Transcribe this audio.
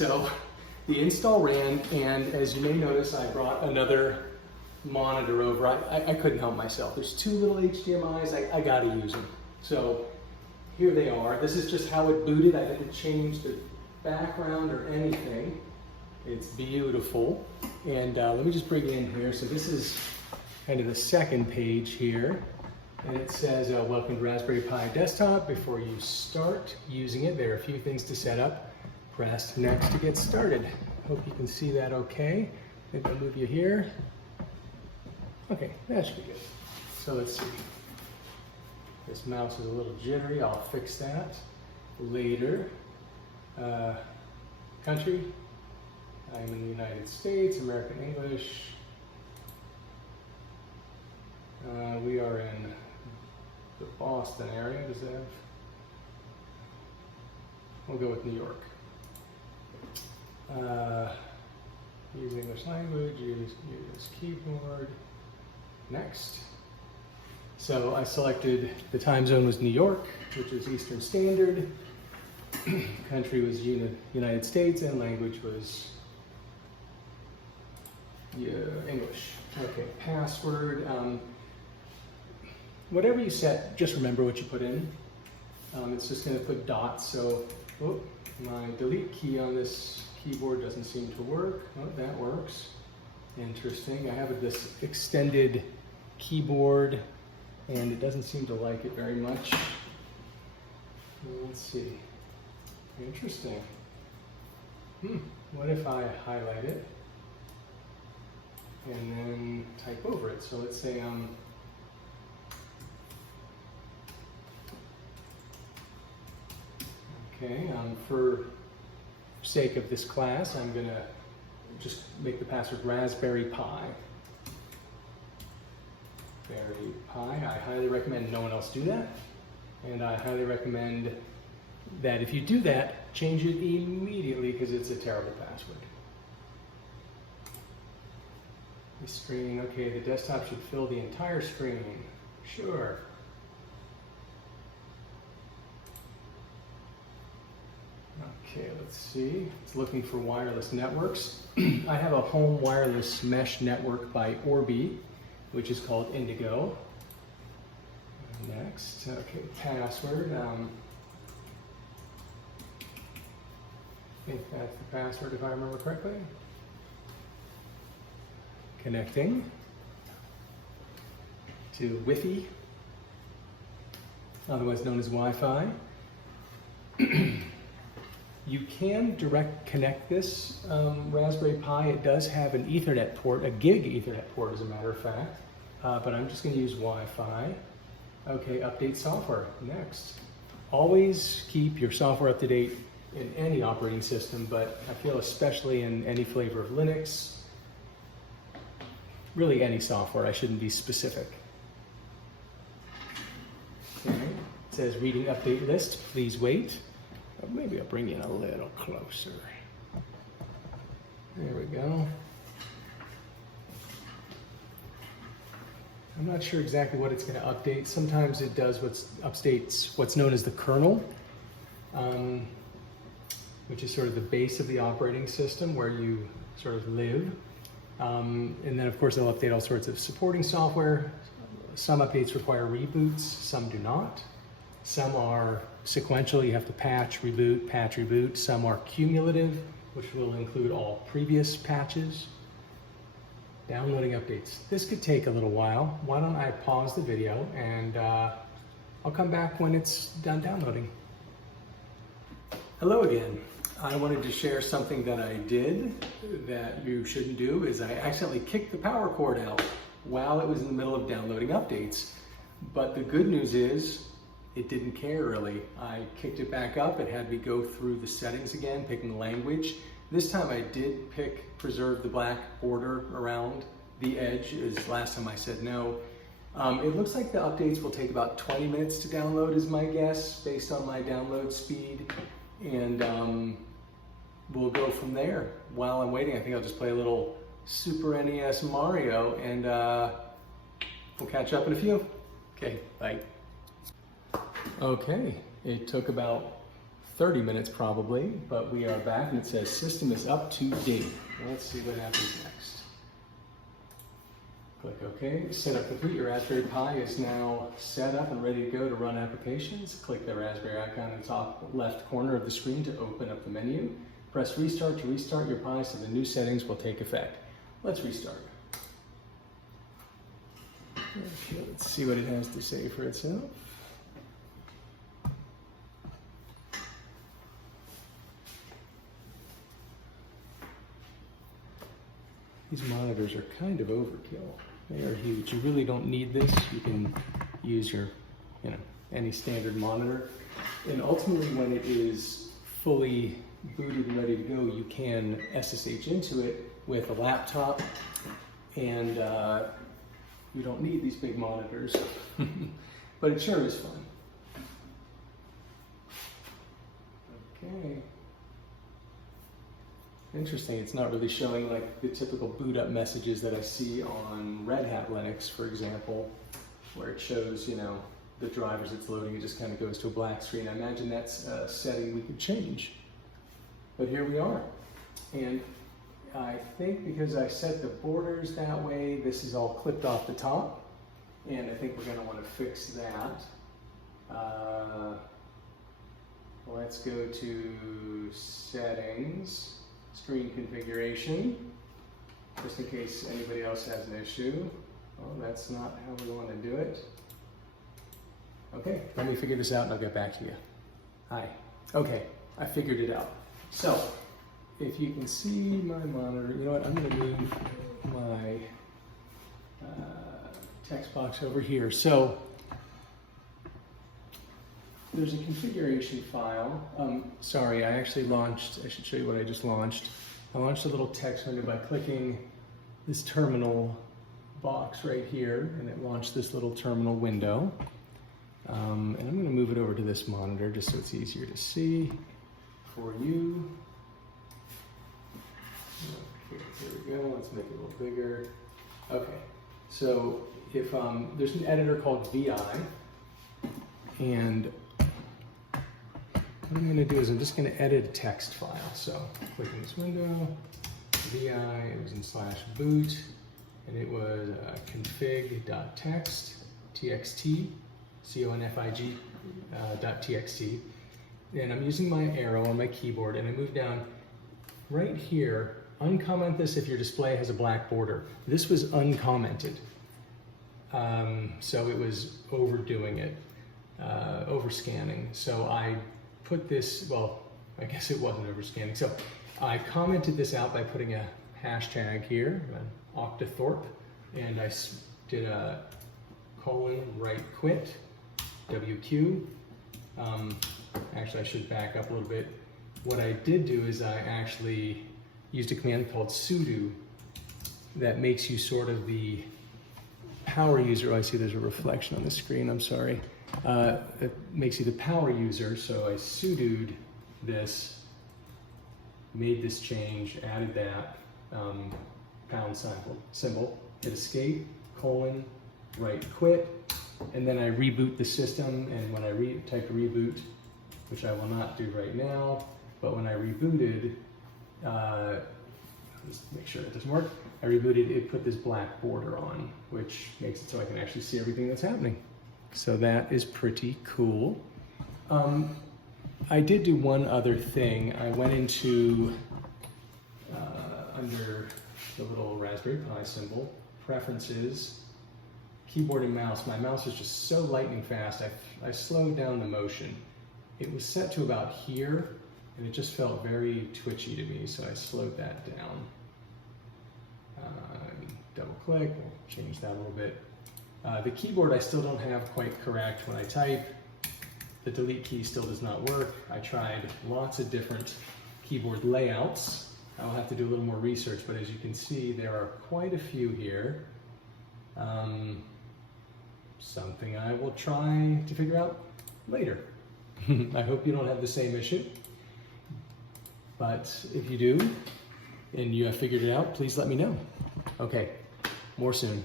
So the install ran, and as you may notice, I brought another monitor over. I couldn't help myself. There's two little HDMIs, I gotta use them. So here they are. This is just how it booted. I didn't change the background or anything. It's beautiful. And let me just bring it in here. So this is kind of the second page here. And it says, welcome to Raspberry Pi Desktop. Before you start using it, there are a few things to set up. Press next to get started. Hope you can see that okay. Maybe I'll move you here. Okay, that should be good. So let's see. This mouse is a little jittery. I'll fix that later. Country. I'm in the United States, American English. We are in the Boston area. Does that have? We'll go with New York. Use English language, use keyboard. Next. So I selected the time zone was New York, which is Eastern Standard. Country was United States, and language was English. Okay, password. Whatever you set, just remember what you put in. It's just going to put dots. So my delete key on this keyboard doesn't seem to work. Oh, that works. Interesting. I have this extended keyboard, and it doesn't seem to like it very much. Let's see. Interesting. What if I highlight it and then type over it? So let's say okay, for sake of this class, I'm gonna just make the password RaspberryPi. I highly recommend no one else do that. And I highly recommend that if you do that, change it immediately because it's a terrible password. The screen, okay, the desktop should fill the entire screen. Sure. Okay, let's see. It's looking for wireless networks. I have a home wireless mesh network by Orbi, which is called Indigo. Next, okay, password. I think that's the password if I remember correctly. Connecting to Wi-Fi, otherwise known as Wi-Fi. You can direct connect this Raspberry Pi. It does have an Ethernet port, a gig Ethernet port as a matter of fact, but I'm just going to use Wi-Fi. Okay, update software, next. Always keep your software up to date in any operating system, but I feel especially in any flavor of Linux, really any software, I shouldn't be specific. Okay, it says reading update list, please wait. Maybe I'll bring you in a little closer. There we go. I'm not sure exactly what it's going to update. Sometimes it does updates what's known as the kernel, which is sort of the base of the operating system where you sort of live. And then of course they'll update all sorts of supporting software. Some updates require reboots, some do not. Some are sequential, you have to patch, reboot. Some are cumulative, which will include all previous patches. Downloading updates. This could take a little while. Why don't I pause the video and I'll come back when it's done downloading. Hello again. I wanted to share something that I did that you shouldn't do is I accidentally kicked the power cord out while it was in the middle of downloading updates. But the good news is it didn't care really. I kicked it back up. It had me go through the settings again, picking language. This time I did preserve the black border around the edge, as last time I said no. It looks like the updates will take about 20 minutes to download is my guess, based on my download speed. And we'll go from there. While I'm waiting, I think I'll just play a little Super NES Mario, and we'll catch up in a few. Okay, bye. Okay, it took about 30 minutes probably, but we are back and it says system is up to date. Let's see what happens next. Click OK. Setup complete. Your Raspberry Pi is now set up and ready to go to run applications. Click the Raspberry icon in the top left corner of the screen to open up the menu. Press restart to restart your Pi so the new settings will take effect. Let's restart. Okay, let's see what it has to say for itself. These monitors are kind of overkill. They are huge. You really don't need this. You can use your, any standard monitor. And ultimately, when it is fully booted and ready to go, you can SSH into it with a laptop, and you don't need these big monitors. But it sure is fun. Okay. Interesting, it's not really showing like the typical boot up messages that I see on Red Hat Linux, for example, where it shows, the drivers it's loading, it just kind of goes to a black screen. I imagine that's a setting we could change. But here we are. And I think because I set the borders that way, this is all clipped off the top. And I think we're going to want to fix that. Let's go to settings. Screen configuration, just in case anybody else has an issue. Oh, that's not how we want to do it. Okay, let me figure this out and I'll get back to you. Hi. Okay, I figured it out. So, if you can see my monitor, you know what, I'm going to move my text box over here. So, there's a configuration file. Sorry, I actually launched, I should show you what I just launched. I launched a little text window by clicking this terminal box right here, and it launched this little terminal window. And I'm gonna move it over to this monitor just so it's easier to see for you. Okay, there we go, let's make it a little bigger. Okay, so if there's an editor called VI, and what I'm going to do is I'm just going to edit a text file. So click in this window, VI, it was in /boot, and it was config.txt, txt, config, .txt. And I'm using my arrow on my keyboard, and I move down right here. Uncomment this if your display has a black border. This was uncommented, so it was overdoing it, overscanning. So I put this, well, I guess it wasn't overscanning. So I commented this out by putting a hashtag here, an octothorpe, and I did a :write quit, WQ. Actually, I should back up a little bit. What I did do is I actually used a command called sudo that makes you sort of the power user. Oh, I see there's a reflection on the screen, I'm sorry. It makes you the power user, so I sudoed this, made this change, added that pound symbol, hit escape, :write quit, and then I reboot the system, and when I typed reboot, which I will not do right now, but when I rebooted, let's make sure it doesn't work, I rebooted, it put this black border on, which makes it so I can actually see everything that's happening. So that is pretty cool. I did do one other thing. I went into, under the little Raspberry Pi symbol, preferences, keyboard and mouse. My mouse was just so lightning fast, I slowed down the motion. It was set to about here, and it just felt very twitchy to me, so I slowed that down. Double click, we'll change that a little bit. The keyboard I still don't have quite correct when I type. The delete key still does not work. I tried lots of different keyboard layouts. I'll have to do a little more research, but as you can see, there are quite a few here. Something I will try to figure out later. I hope you don't have the same issue, but if you do, and you have figured it out, please let me know. Okay, more soon.